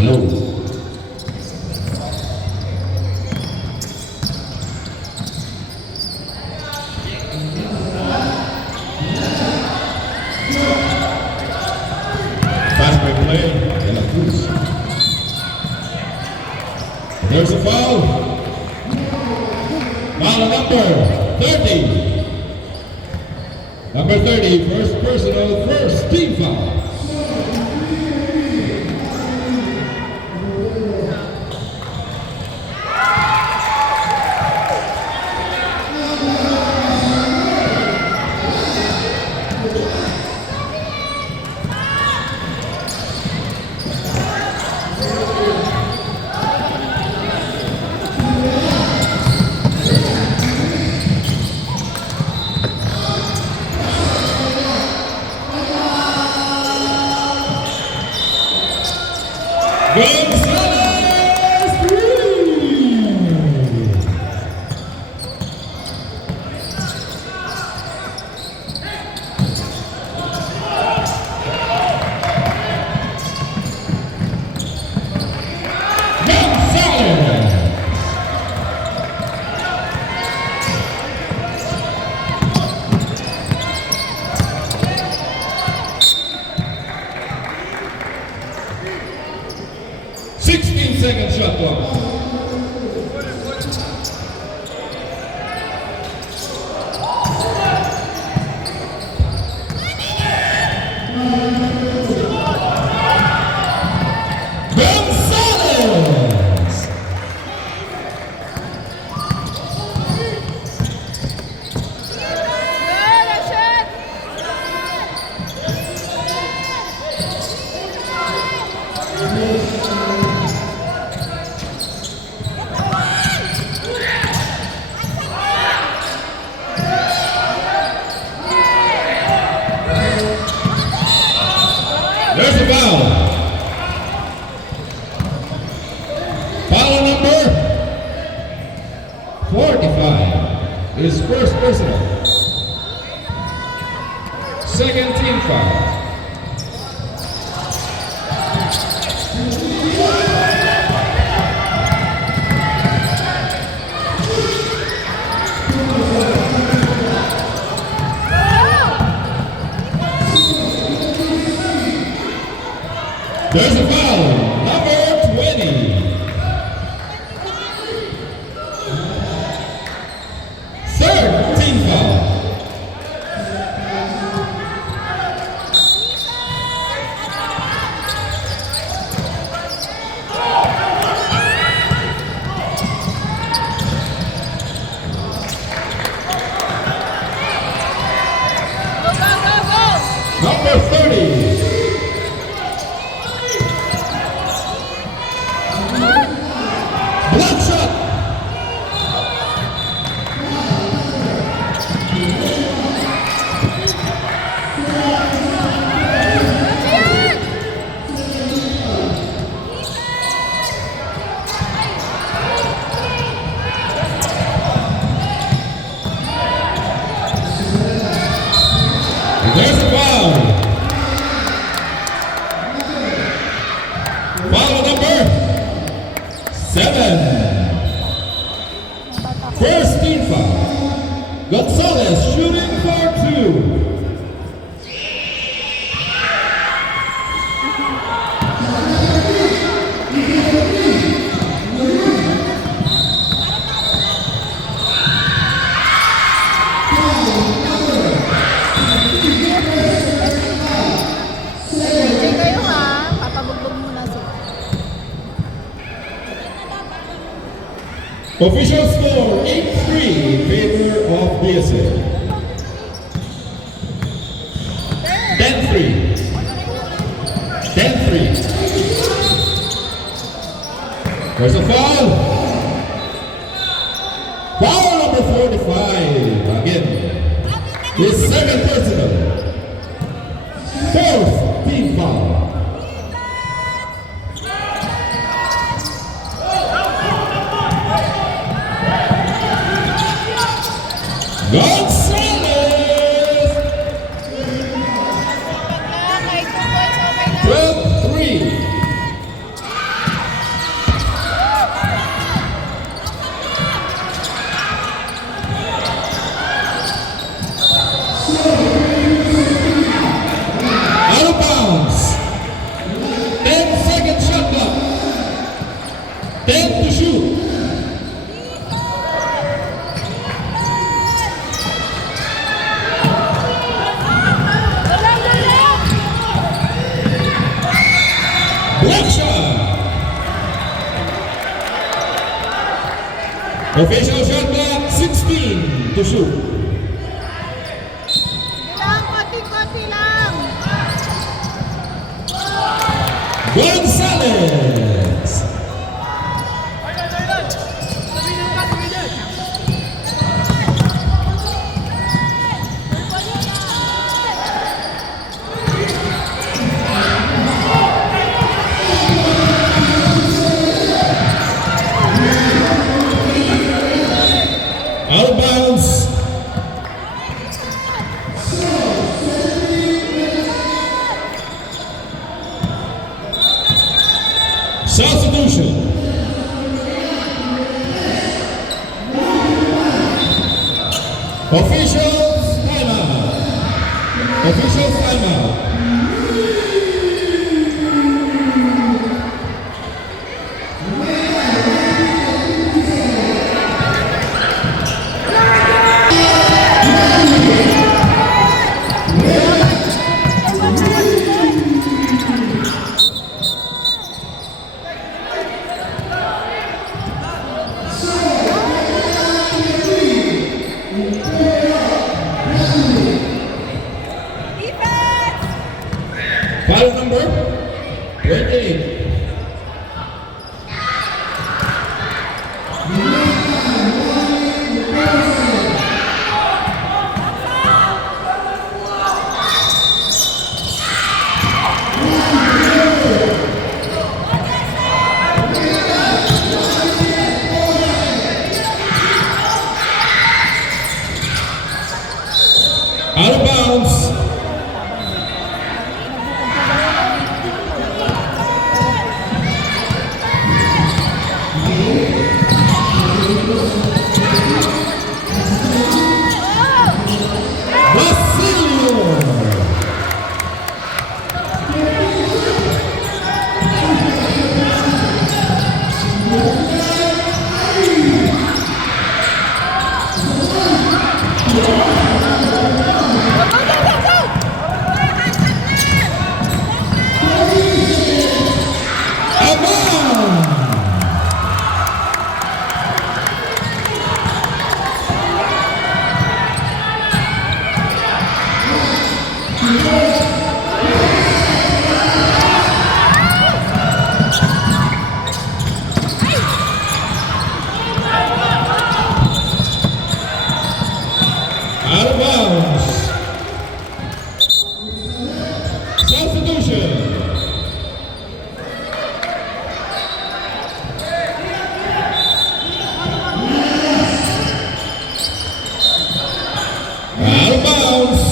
Hello. Fast break play, De La Cruz. There's a foul. Foul number 30. Number 30, first personal, first team foul. Gonzalez 3! Gonzalez! 16-second shot clock. Gonzalez! There's a foul. Foul number 45 is first personal. Second team foul. There's a foul, number 20. Third team foul. Number 30. Block shot. There's a foul. Foul number 7. First team foul. Gonzalez shooting for 2. Official score 8-3 in favor of BSA. 10-3. 10-3. There's a foul. Foul number 45. Again. His second personal. Fourth team foul. Gonzalez! 12-3. Block shot. Official shot clock 16 to shoot. Lang, konti-konti lang. Gonzalez. Out of bounds. Substitution. Officials timeout. Officials timeout. File number 28. Out of bounds. Out of bounds. Substitution. Out of bounds.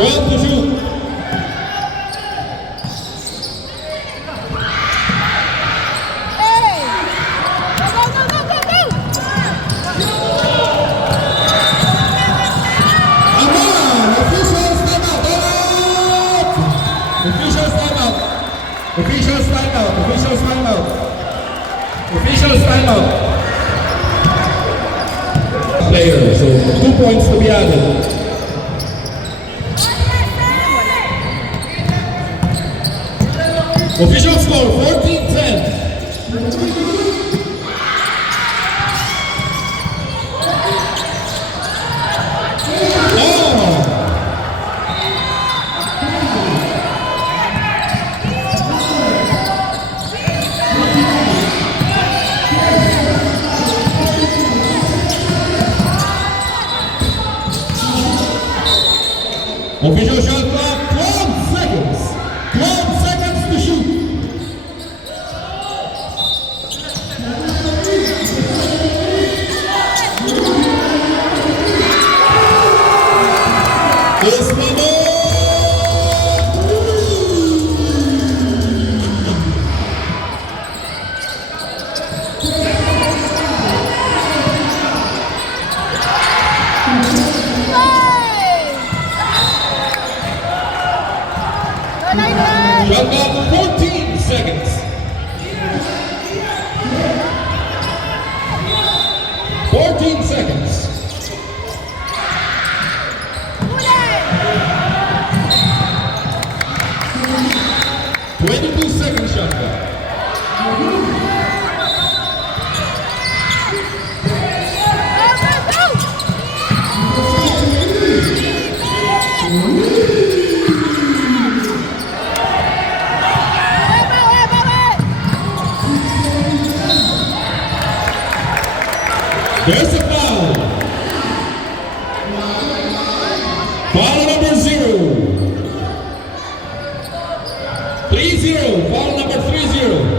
Go, go, let's go. Twelve to shoot. Hey! Go, go, go, go, go, go! Officials timeout. Officials timeout. Officials timeout. Officials timeout. Player, so 2 points to be added. Official score 14-10. Official shot clock 12 seconds. 12 seconds to shoot. It's the ball. Shot clock 14 seconds. 14 seconds. 22 seconds shot clock. There's a foul. Foul number 0. 3-0. Foul number 3-0.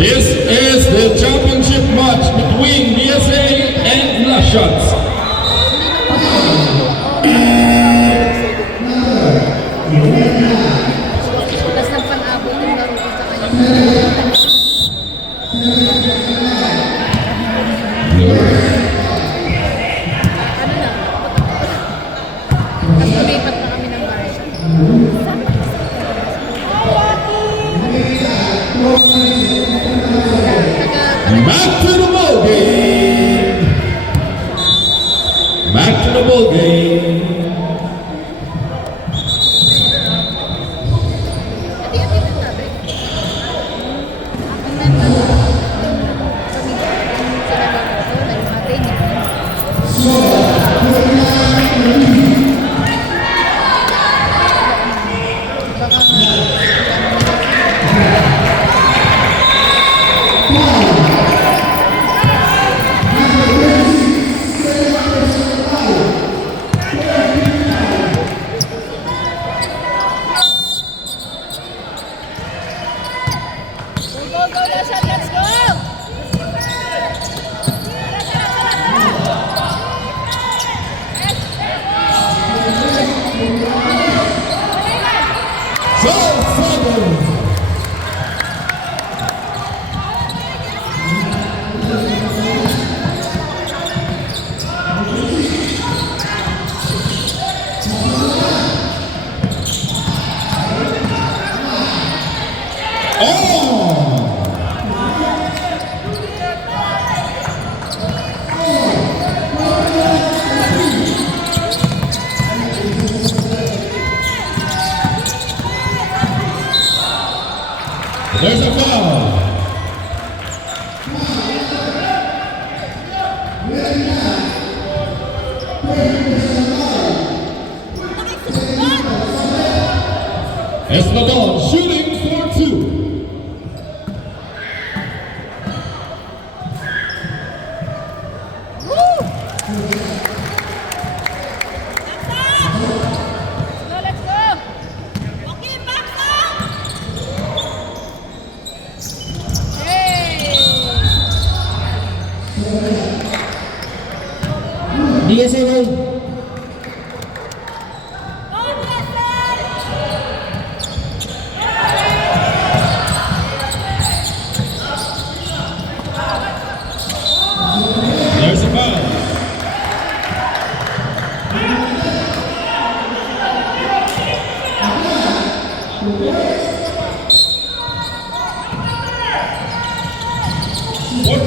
This is the championship match between DSA and Last Shots. Tapos nagpang-abot yung laro ko sa kanya. Ano na? Tapos lumipat na kami ng bar. Back to the ball game. Back to the ball game. Go, Lashat, let's go! There's a foul. Espadon shooting for 2. Let's go! Okay, back up! DSA roll. There's a foul.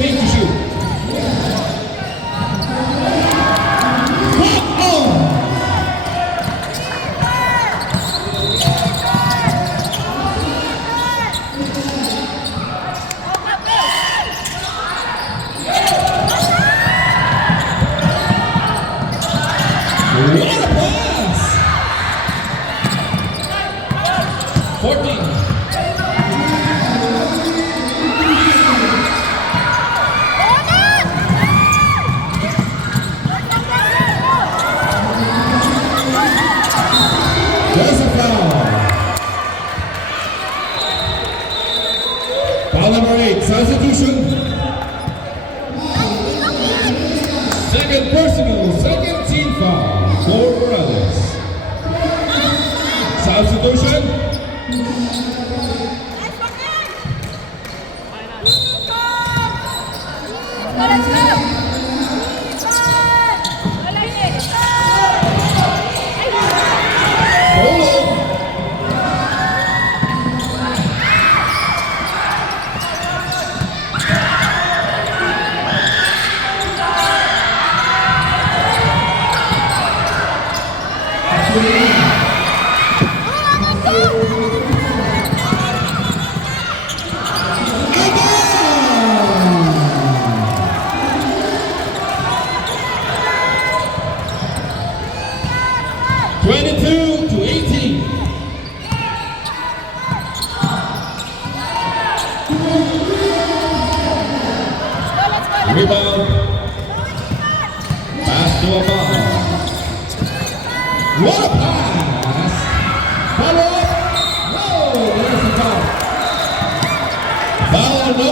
To shoot. 5 What a pass! 14. There's a foul. Foul number 8, substitution. Second personal, second team foul for Morales. Substitution. Let's go! Hold on. Twenty-two to 18. Rebound. Pass to Amal. What a pass! Follow up. Whoa, there's a foul. Foul number.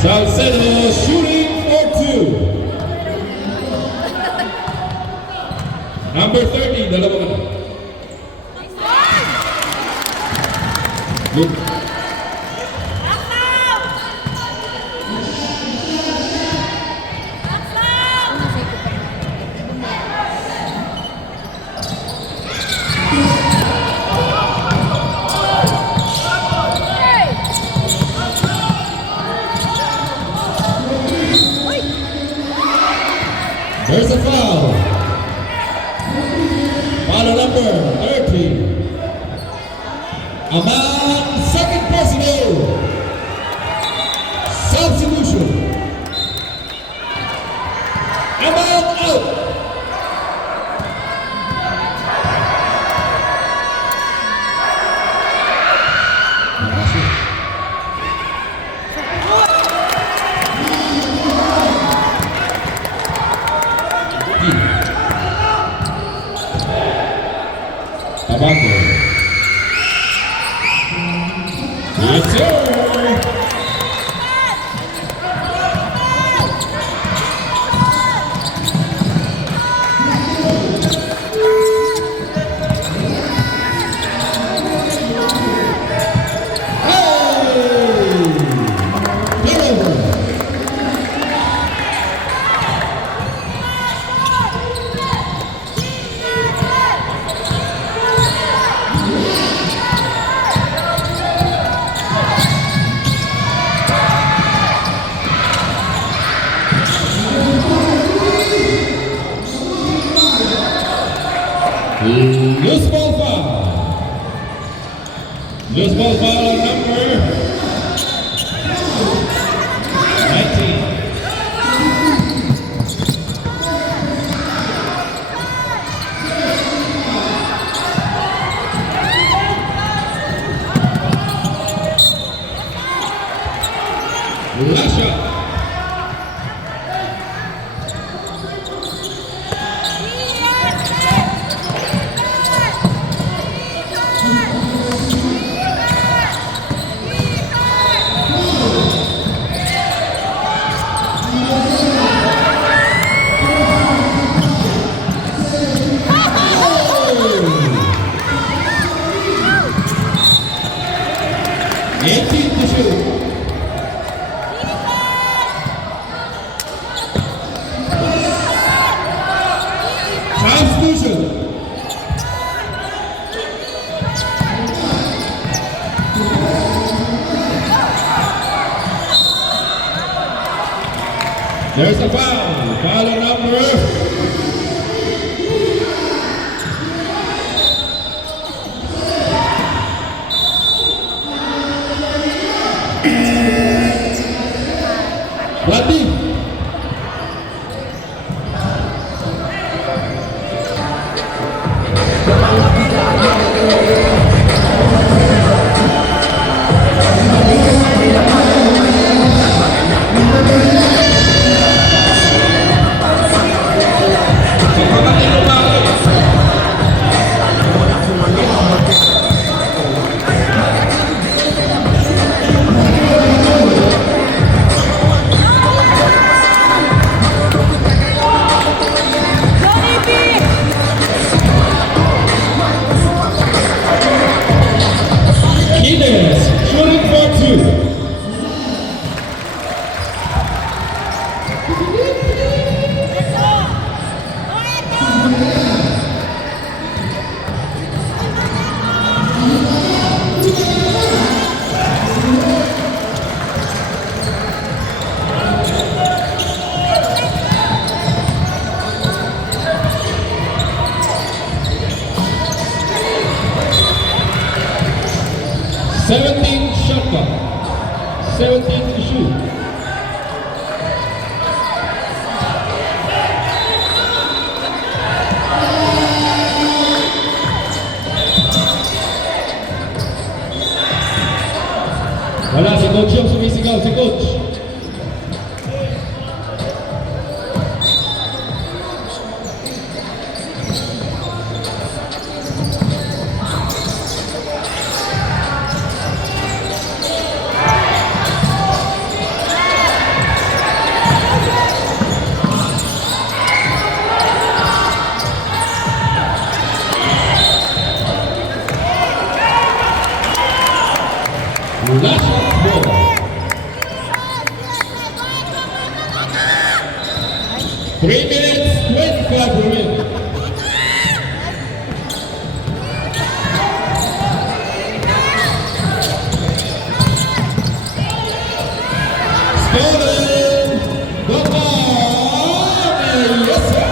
Salcedo shooting for 2. Number 30, dalawa ka na. Look. There's a foul. Foul number 30. Aman, second personal. Substitution. Aman out. Tabaco. Yes, sir. Loose ball foul. Loose ball foul on number 19. Last shot. Substitution. There's a foul. Foul number 15. 17 shot clock. 17 to shoot. Wala si Coach yung sumisigaw, si Coach. Last shot ball. 3 minutes, 25 remaining. Stolen the ball, and yes sir.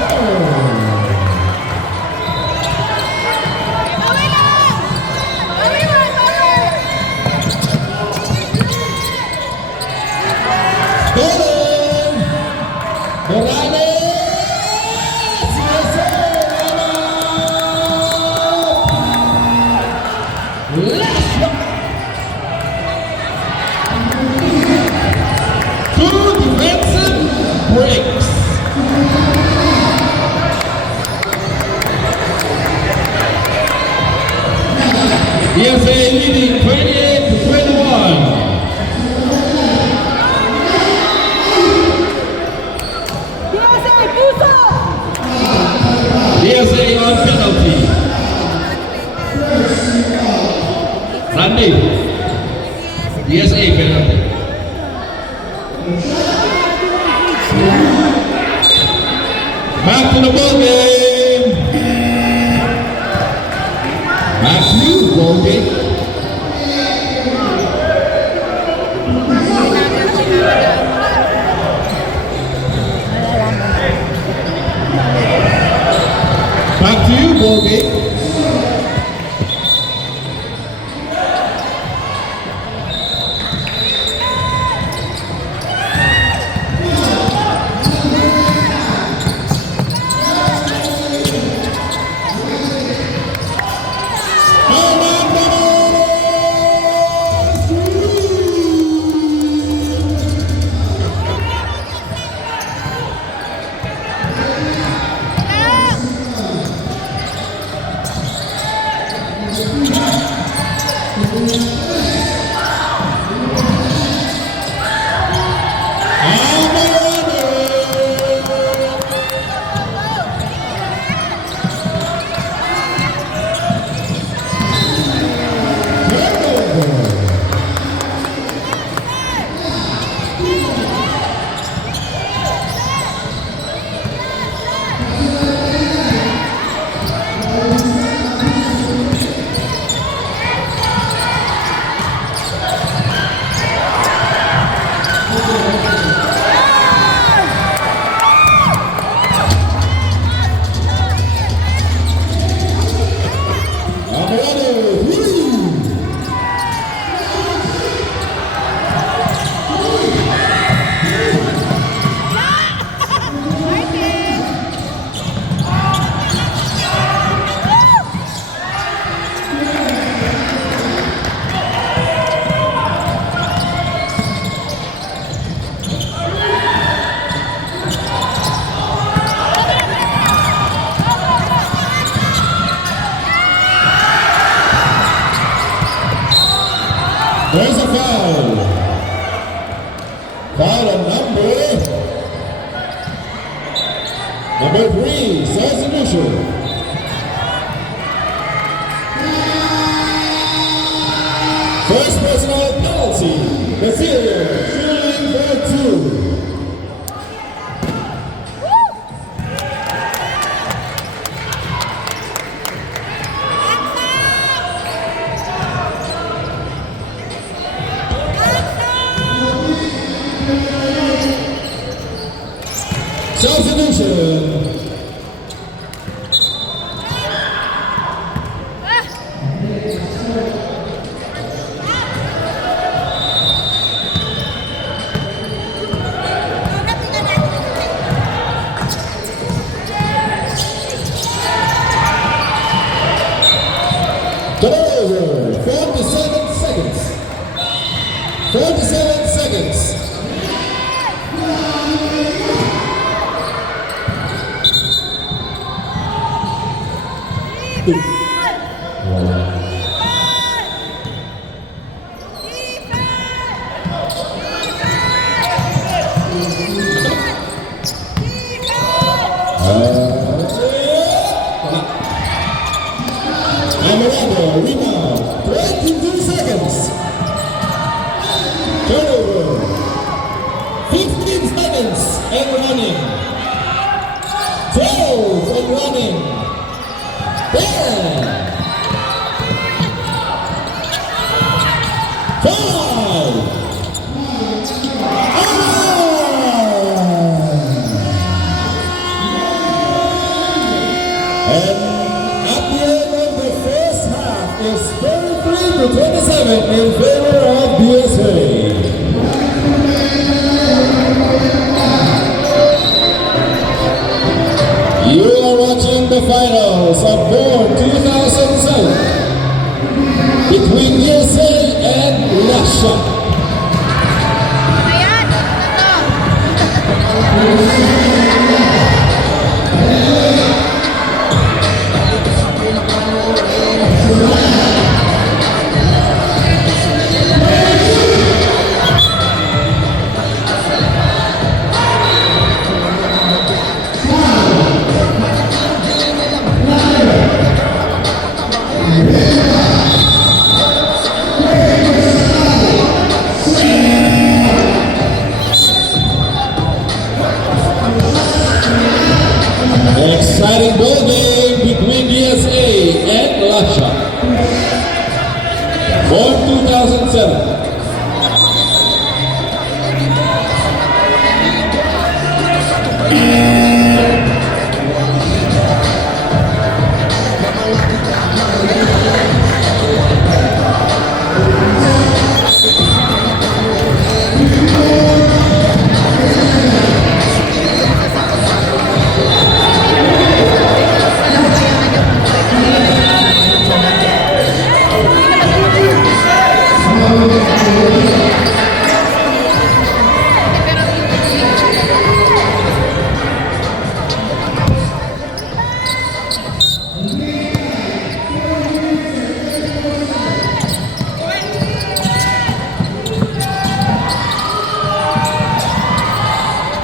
Stolen Morales, yes sir. Last shot. Two defensive breaks. USA leading 28-21. USA on penalty. Randy. USA penalty. Back to the ball game. Matthew ball game. Back to you, ball game. There's a foul. Foul on number 3, substitution. First personal penalty. Brazil, shooting for 2. Substitution. 5. And at the end of the first half is 33-27 in favor of BSA. You are watching the finals of Born 2007 between BSA and Russia. Ayan. An exciting ball game between BSA and Russia. Born 2007.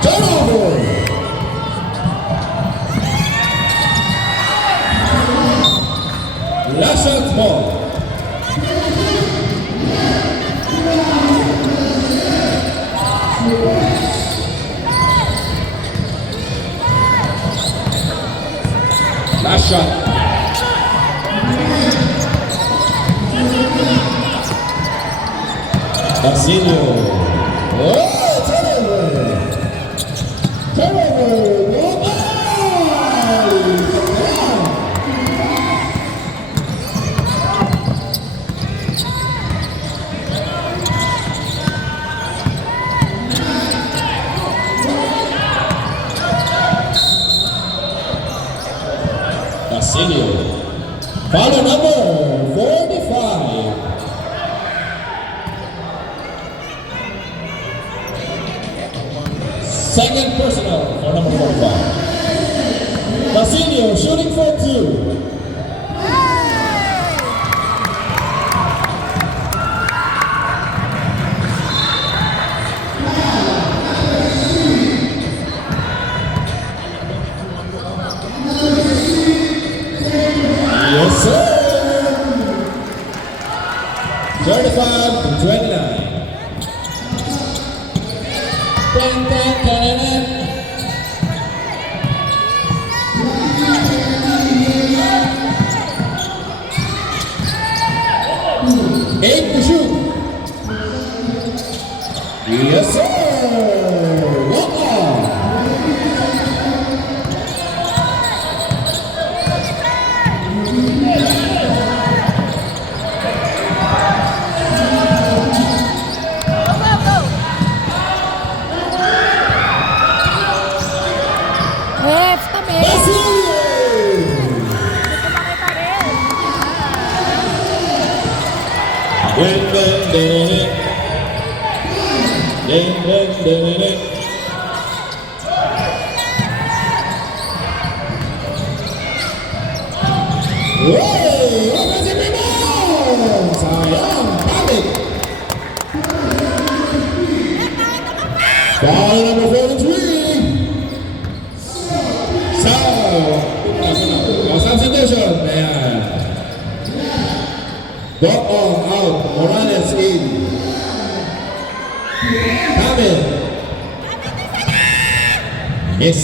Turnover. Russia's ball. Last shot. Basilio. Oh, turnover. Turnover. Basilio. Follow number 45. Second personal for number 45. Basilio shooting for 2. Yes, sir. 35-29. Dun, dun, dun, dun. Eight to shoot. Yes, sir. Walk on. Left kami. Basilio. Kumakita rin. Dun, dun, dun, dun. Dun, dun, dun, dun. Hey, offensive rebound. Sayang, balik. Foul number 43. Substitution. Ayan. Dot on out. Morales in. Kamil. Yes.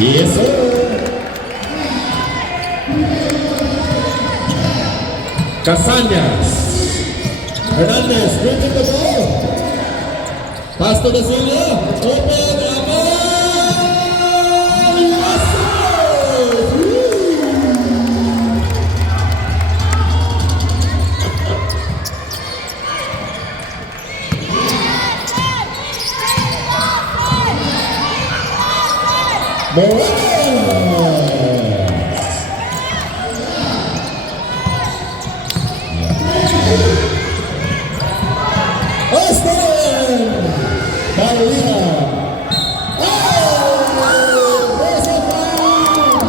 Yes, sir. Casañas. Hernandez bringing the ball. Pass to the senior. Open. Amal. Yes, sir. Woo. Austin! Carolina! Oh! There's a foul!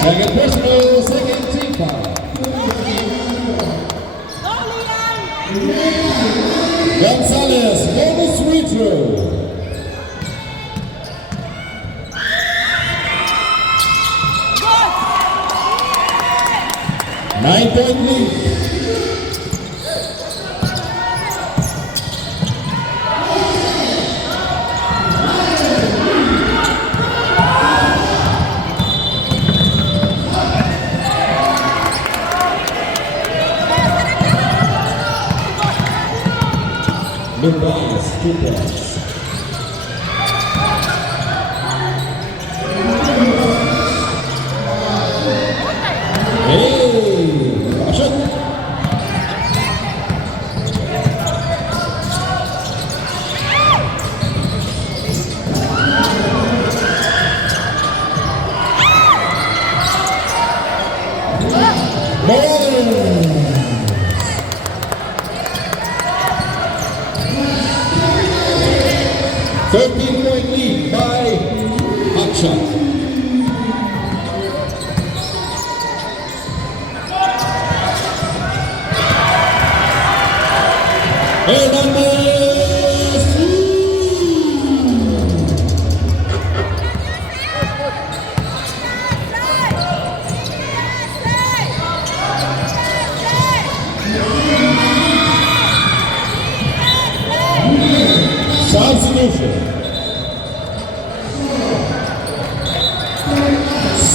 Second personal, second team foul. Gonzalez, bonus free throw. Nine-point lead. Midwest, two points. Hey, action. Ball. 13-point lead by Hotshot. Hernandez.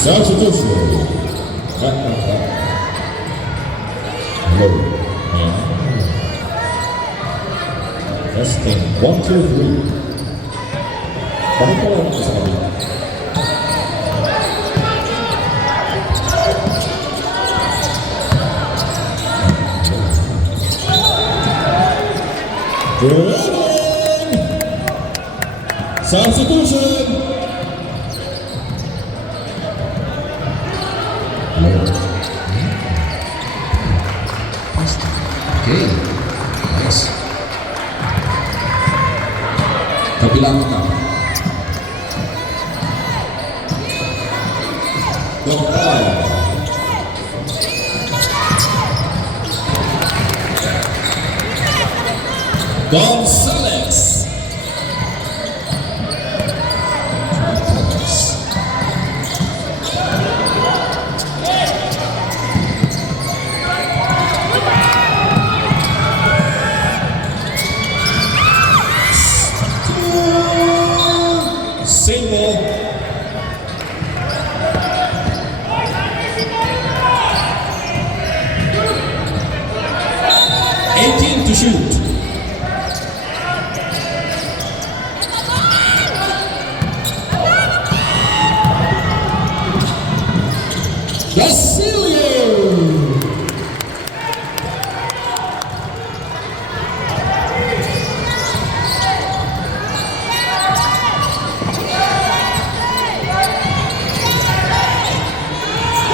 Substitution. Low. Testing. 1, 2, 3. Bakit ka lang sa kabila? Good. Substitution. Okay, nice. Kabilang ka. Gonzalez. Single. 18 to shoot. Basilio.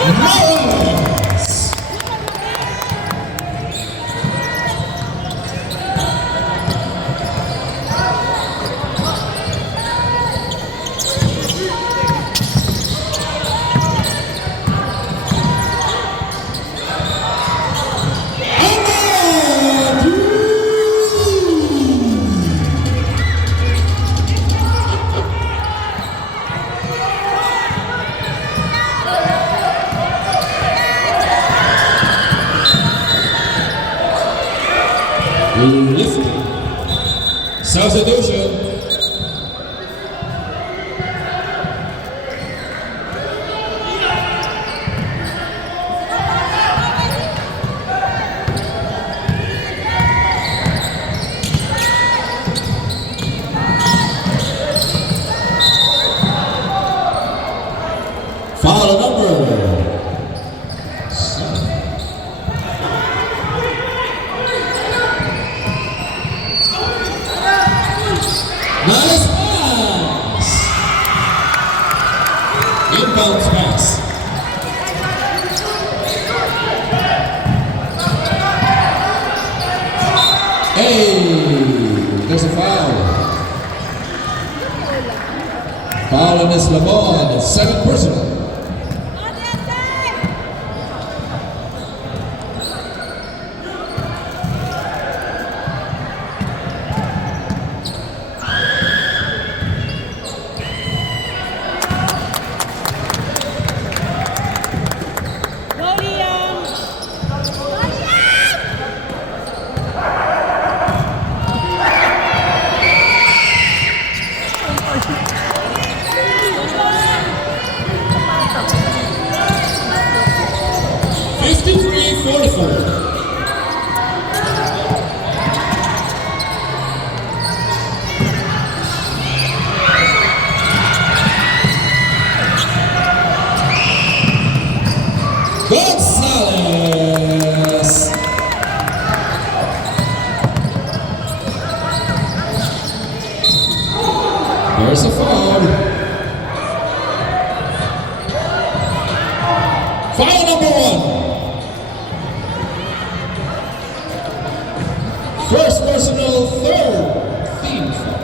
Morales. Lifting. Substitution. Nice pass. Inbounds pass. Hey, there's a foul. Foul on Islamon, second personal. Go, Liam. 53-44. Gonzalez. There's a foul. Foul number one. First personal, third team foul.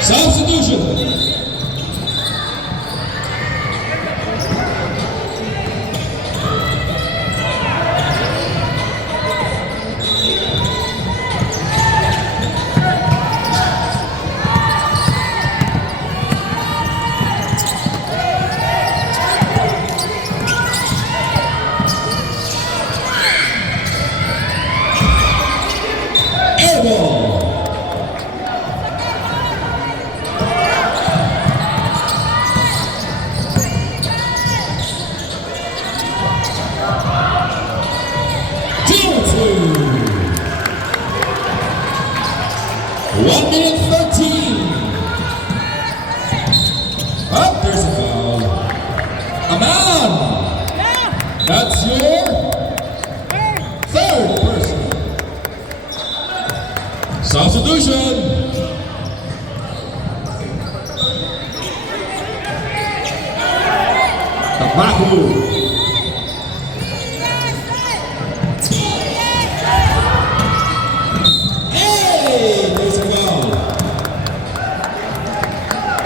Substitution. Airball. Two. 1 minute 13. Up, there's a foul. Aman, that's your third person. Substitution. Tabaku.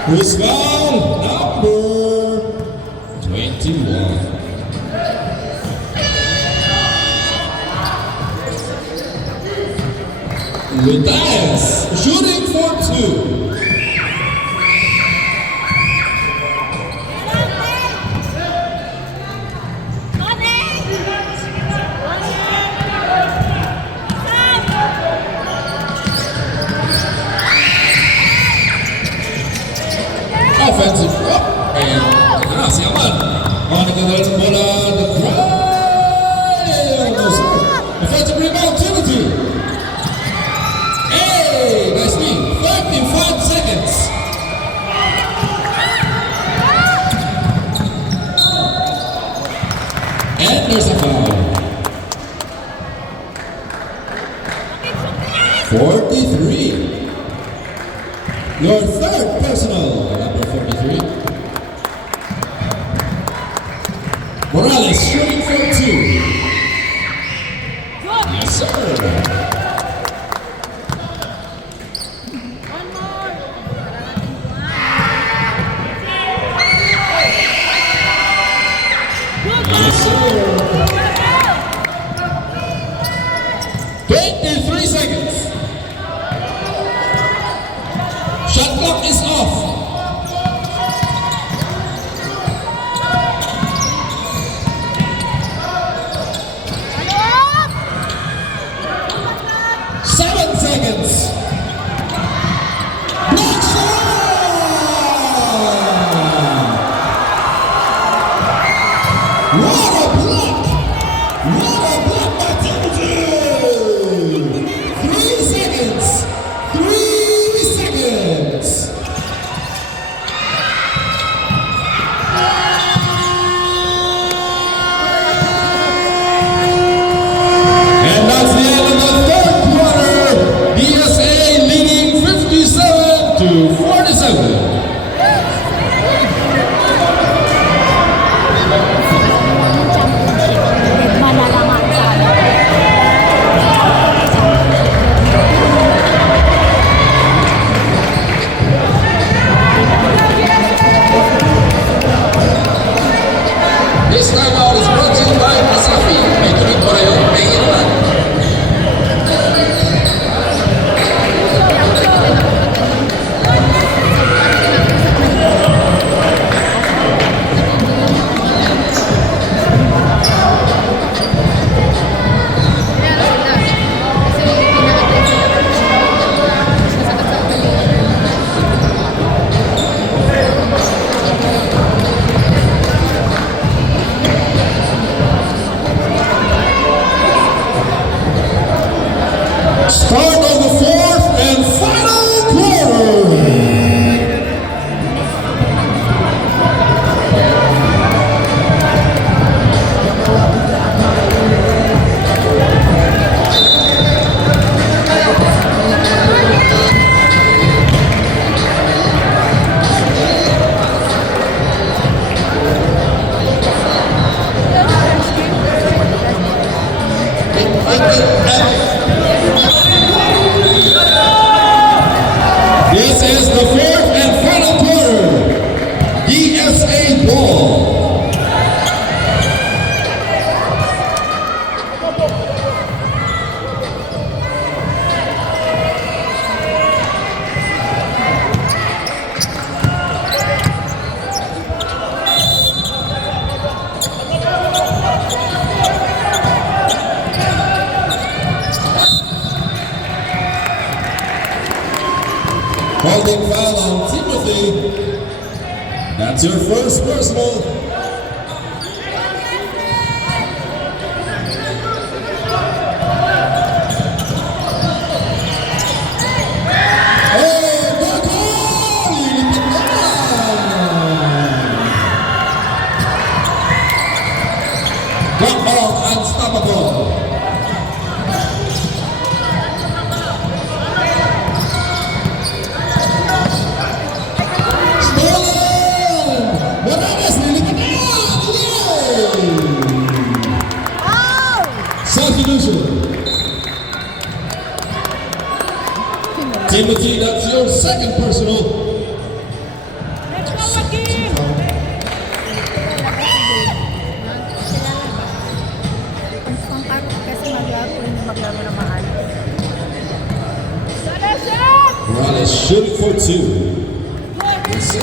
Who's foul? Number 21. Lutayas shooting for two. Offensive up and si Aman mengendarai bola the ground. No, sorry. Offensive rebound Timothy. Hey, nice knee. 55 seconds. And there's a foul. 43. Your third personal, number 43. Morales shooting for two. Yes, sir. Yes, sir. 23 seconds. Shot clock is off. What a block! What a block by Timothy! 3 seconds! 3 seconds! And that's the end of the third quarter. DSA leading 57 to 47. Malalaman sa amin. This timeout is brought to you by Masafi. May tuloy pa rin yung may inuman. Start of the fourth and final quarter. This is the fourth and final quarter. DSA ball. Holding foul on Timothy. That's your first personal. Oh, the goal! Lilipit naman! Drop ball, unstoppable. Substitution. Timothy, that's your second personal. Kasi maglaro ng mahal. Morales shooting for 2. Yes, sir.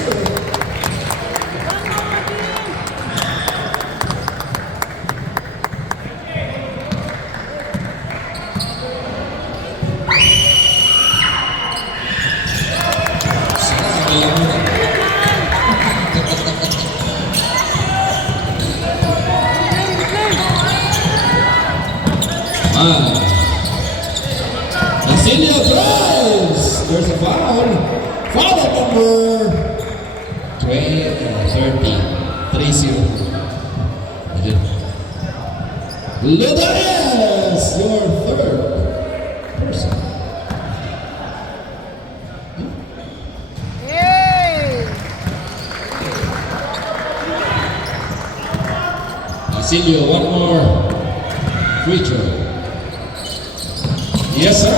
Cecilia drives. There's a foul. Foul number 30. 3-0. Ludanes, your third person. Basilio, one more free throw. Yes, sir.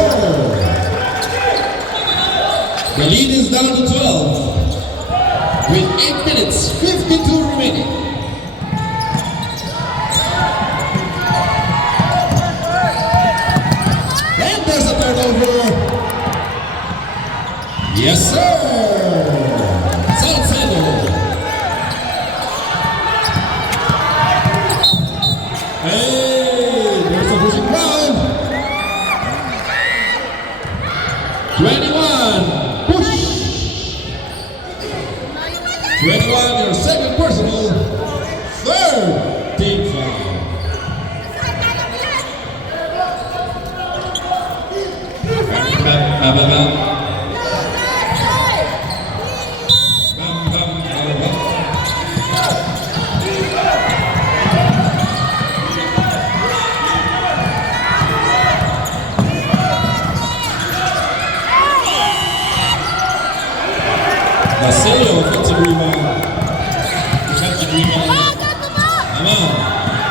The lead is down to 12 with 8 minutes, 52 remaining. And there's a turnover. Yes, sir. South Central. Hey, there's a pushing foul. 21, push. 21, your second personal. Come on.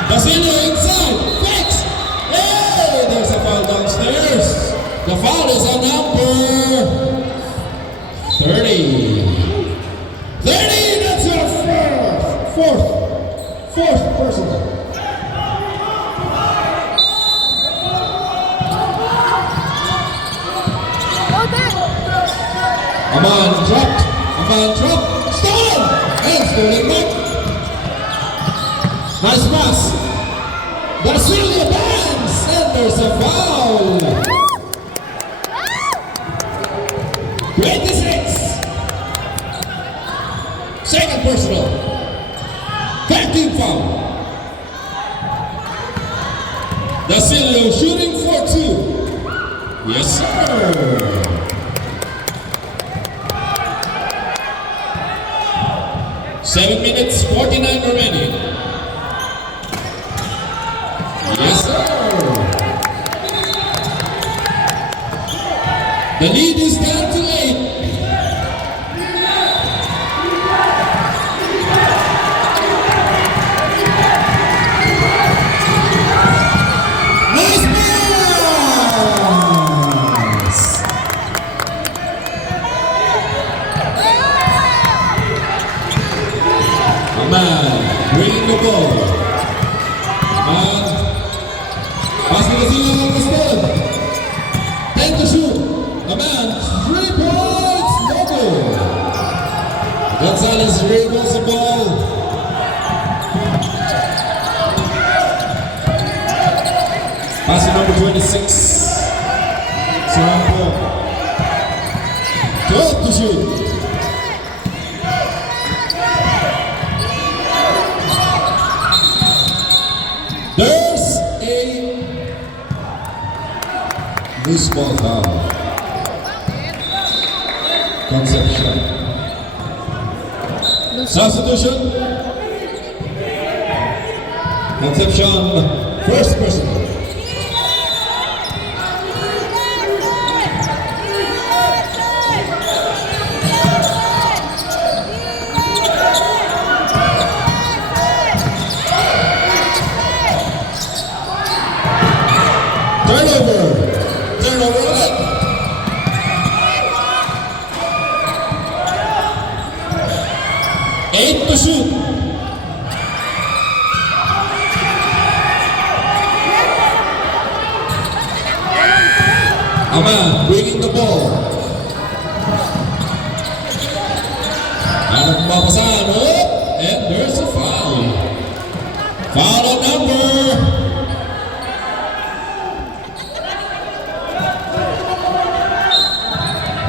Basilio inside. Fakes. Hey, there's a foul downstairs. The foul is on number 30. 30, that's your fourth personal. Go back. Come on, dropped. Come on, dropped. Stolen. And stolen back. Nice pass. Basilio bans. And there's a foul. 26. Second personal. 13 foul. Basilio shooting for 2. Yes, sir. 7 minutes, 49 remaining. Yes, sir. The lead is down to 8. Nice pass! Come on, bring the ball. Come on. Pass to Basilio on the spot. 10 to shoot. Come on, 3 points, no good. Gonzalez dribbles the ball. Pass to number 26. Sampo. 12 to shoot. There's a loose ball foul. Concepcion. Substitution. Concepcion, first personal. Turnover up. Eight to shoot. Aman bringing the ball. Ano pumapasahan? Oh, and there's a foul. Foul on number.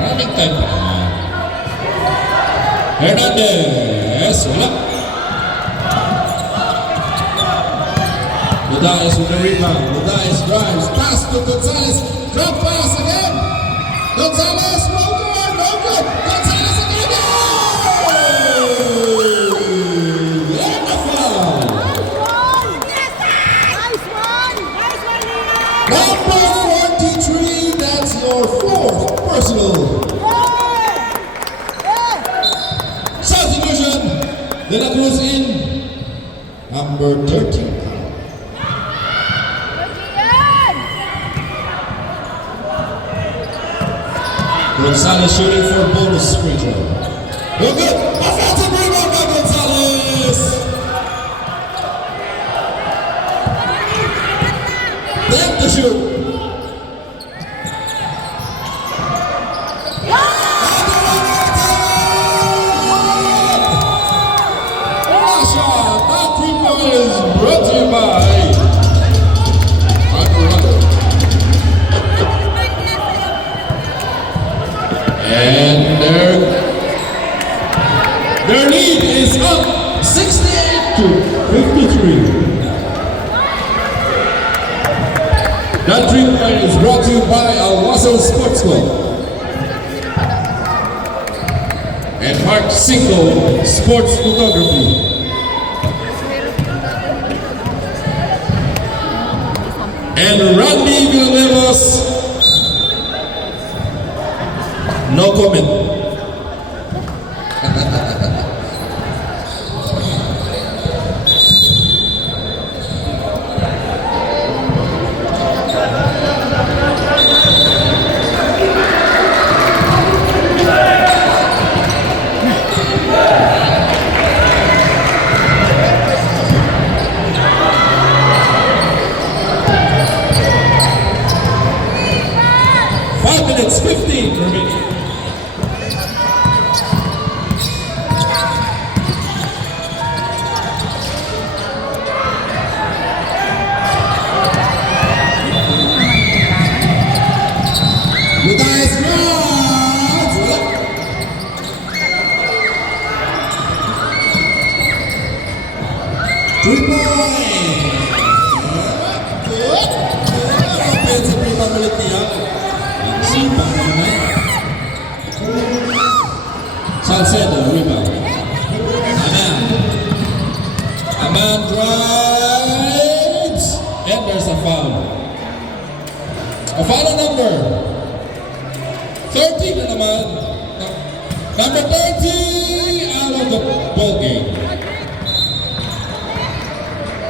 Running time pa naman. Hernandez, wala. Rodales with the rebound. Rodales drives, pass to Gonzalez. Drop pass again. Gonzalez, no good, no good. Gonzalez again. Oh! And a foul. Nice one. Nice one, Leon. Number 43, that's your fourth personal. Substitution. De La Cruz in. Number 13. Gonzalez shooting for bonus free throw. No good. Offensive rebound by Gonzalez. Then to shoot. Russia, that 3-point is brought to you by and their lead is up 68 to 53. That 3-point is brought to you by Al-Wasl Sports Club and Mark Cinco Sports Photography. And Randy Villanueva. No comment. line. Good. Offensive rebound ulit niya. Ang sipag naman. Salcedo, rebound. Aman drives. And there's a foul. A final number 13 na naman. Number 30 out of the ball game.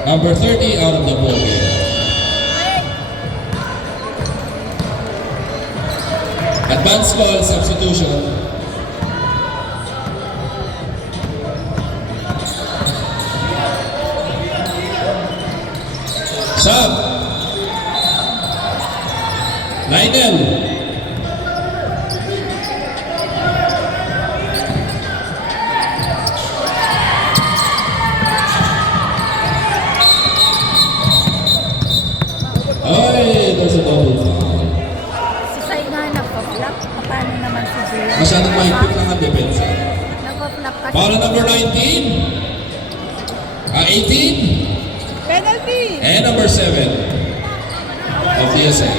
Number 30 out of the ball game. Advanced call substitution. Sub. Lionel. Ay, there's a double foul. Si Sai nga nagpa-flop. Paano naman si Julian? Masyadong mahigpit lang ang depensa. Nagpa-flop kasi. Foul number 19. 18. Penalty! And number 7 of DSA.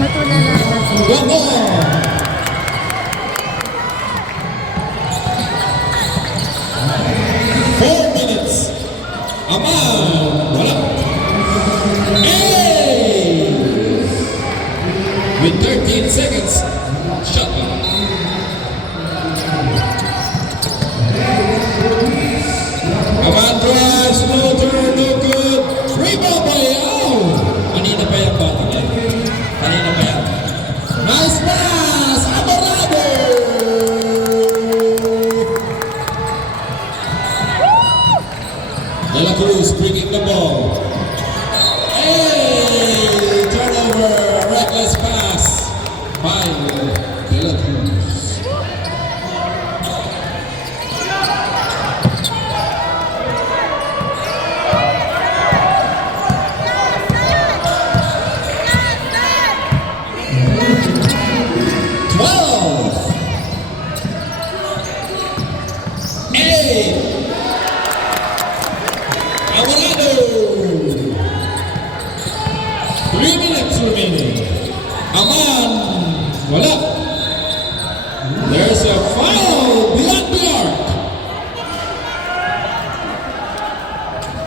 Matulala na si One more. Aman, wala. Hey! With 13 seconds, shot clock. Aman drives, no turn, no good. Rebound by Yao. Kanina pa yan, bata yan. Kanina pa yan. Nice pass, Amarado! De La Cruz bringing the ball. Hey! Turnover, reckless pass by De La Cruz. Alvarado! 3 minutes remaining. Aman! Wala. There's a foul beyond the arc.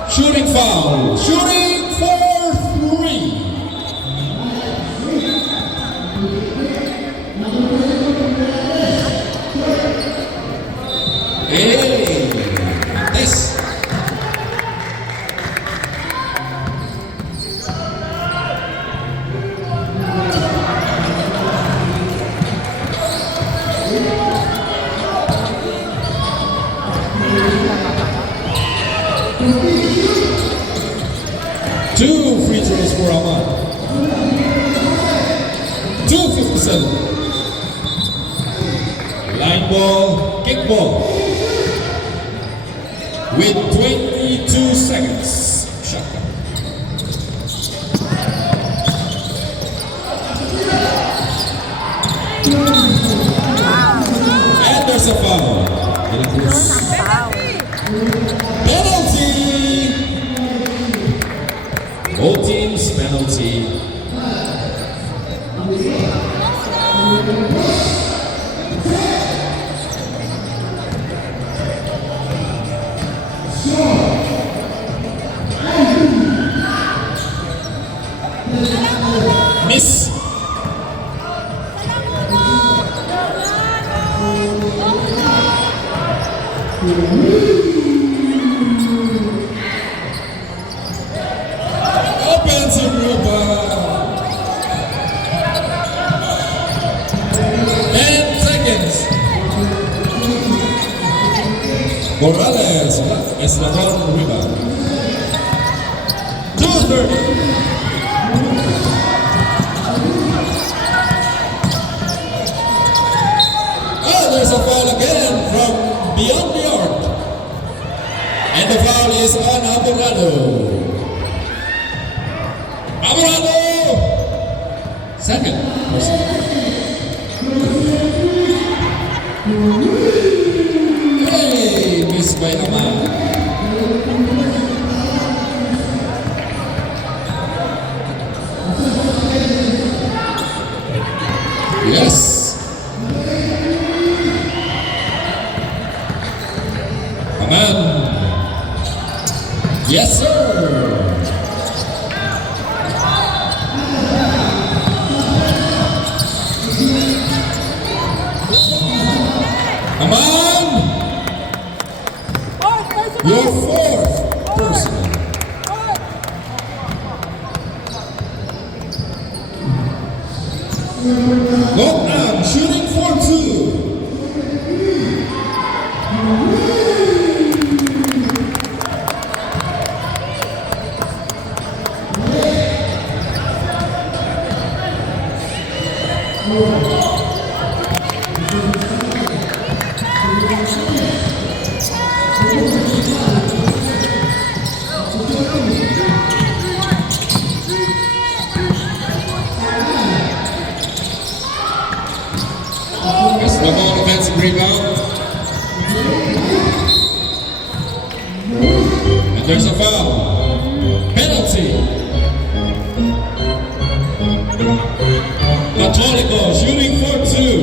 Shooting foul. Shooting for 3. Hey! Nice. Two free throws for Aman. 2:57. Line ball, kick ball. With 22 seconds. Shot clock. And there's a foul. De La Cruz. Penalty! Both teams penalty. Miss. Offensive rebound. 10 seconds. Morales is the one rebound. 2:30. Oh, there's a foul again from beyond the arc. And the foul is on Amorado. Amorado! Second person. Hey, missed by Amar. Yes. Aman. Yes, sir. Aman. Fourth personal. Your fourth personal. Fourth. Vietnam shooting for two. That's the ball offensive rebound. And there's a foul. Penalty. Católico shooting for two.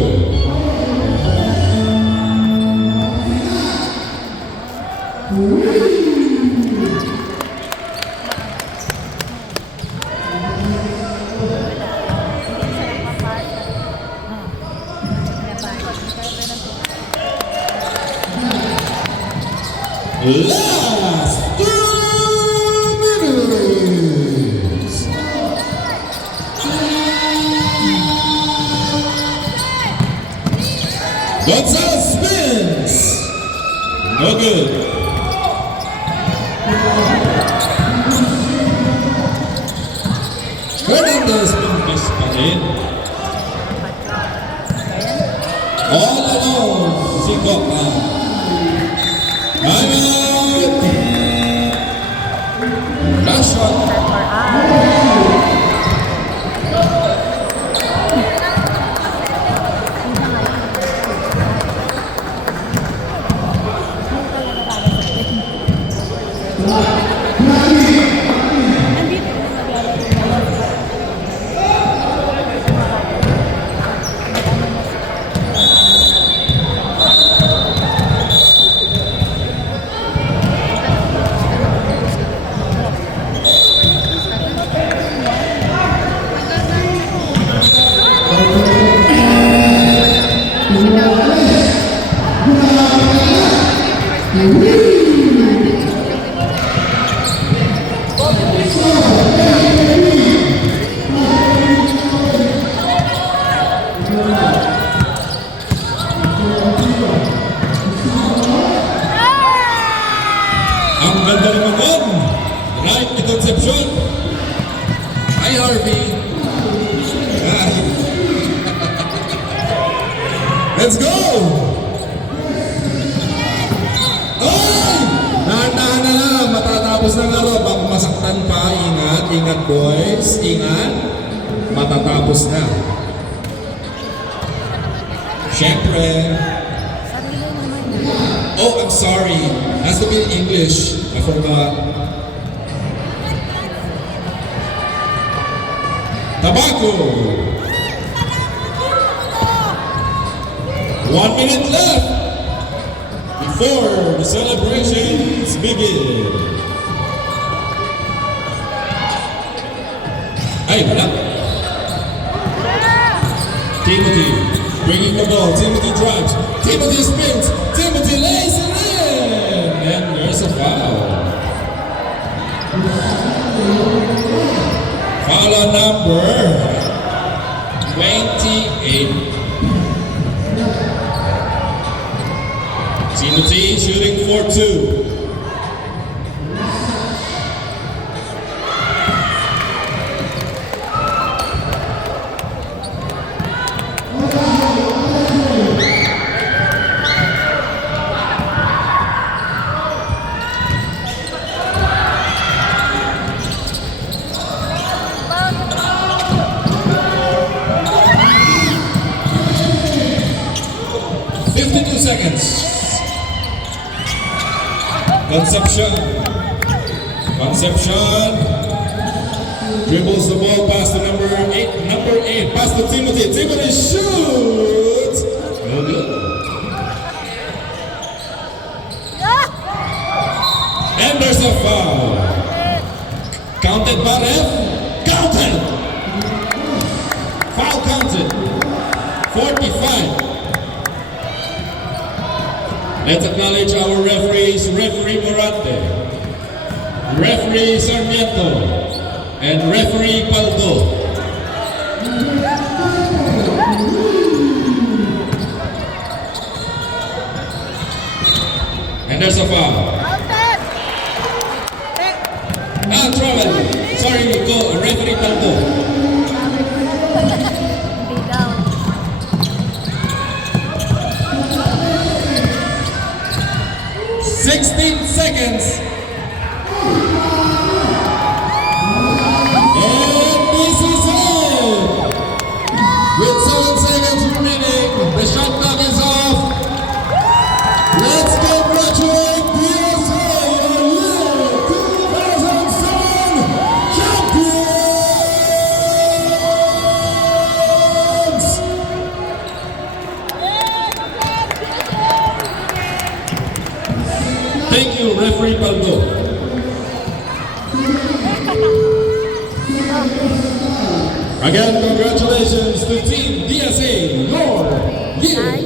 Last 2 minutes. Gonzalez spins. No good. Fernandez miss pa rin. All alone. Si Coca. Time out. Last shot. Ang ganda naman. Right ni Concepcion. Hi, Harvey. Let's go! Ay! Dahan-dahan na lang. Matatapos na laro. Baka masaktan pa. Ingat, ingat boys. Ingat. Matatapos na. Siyempre. Oh, I'm sorry. Has to be in English. I forgot. Tobacco. 1 minute left before the celebrations begin. Ay, wala. Timothy bringing the ball. Timothy drives. Timothy spins. Timothy lays it in. And there's a foul. Foul on number 28. Timothy shooting for two. Concepcion. Concepcion dribbles the ball past the number 8. Number 8 pass to Timothy. Timothy shoots. No good. And there's a foul. Counted by ref. Counted. Foul counted. 45. Let's acknowledge our referees, Referee Morante, Referee Sarmiento, and Referee Paldo. And there's a foul. Trouble. Sorry, go, Referee Paldo. 16 seconds. And this is it. With 7 seconds remaining, the shot clock is off. Let's congratulate DSA, your year 2007 champions. Thank you, Referee Paldo. Again, congratulations to Team DSA, your year